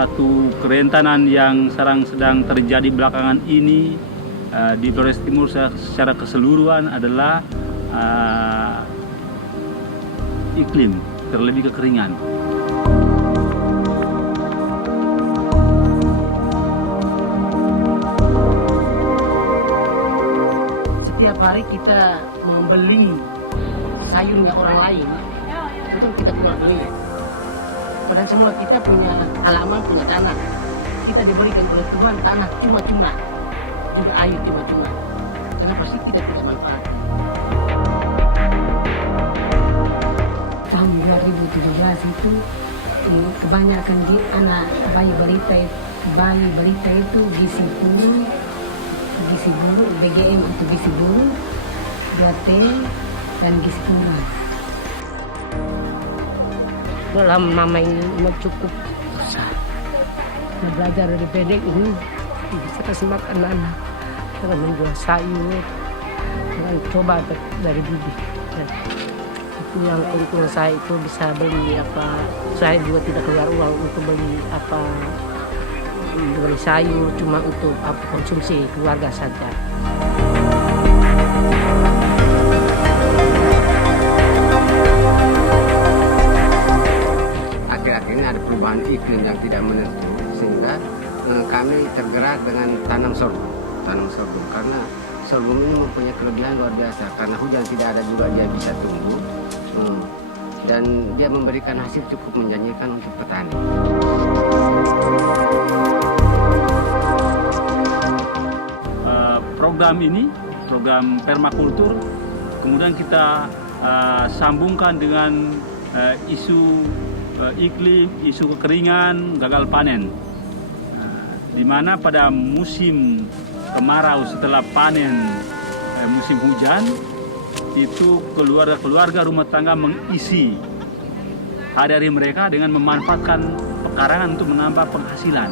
satu kerentanan yang sedang terjadi belakangan ini di Flores Timur secara keseluruhan adalah iklim, terlebih kekeringan. Setiap hari kita membeli sayurnya orang lain, itu kan kita keluar duit. Padahal semua kita punya halaman, punya tanah. Kita diberikan oleh Tuhan tanah cuma-cuma, juga air cuma-cuma. Kenapa sih kita tidak manfaat? Tahun 2017 itu kebanyakan di anak bayi balita itu gizi buruk, BGM untuk gizi buruk, 2T dan gizi kurang. Dalam mama ini cukup susah. Nah, belajar dari pendek ini bisa kasih makan anak dengan menjual sayur, dengan coba dari bibit. Itu yang untung saya itu bisa beli saya juga tidak keluar uang untuk beli sayur, cuma untuk konsumsi keluarga saja. Akhir-akhir ini ada perubahan iklim yang tidak menentu, sehingga kami tergerak dengan tanam sorghum karena sorghum ini mempunyai kelebihan luar biasa karena hujan tidak ada juga dia bisa tumbuh dan dia memberikan hasil cukup menjanjikan untuk petani. Program permakultur, kemudian kita sambungkan dengan isu iklim, isu kekeringan, gagal panen. Di mana pada musim kemarau setelah panen musim hujan, itu keluarga rumah tangga mengisi hari-hari mereka dengan memanfaatkan pekarangan untuk menambah penghasilan.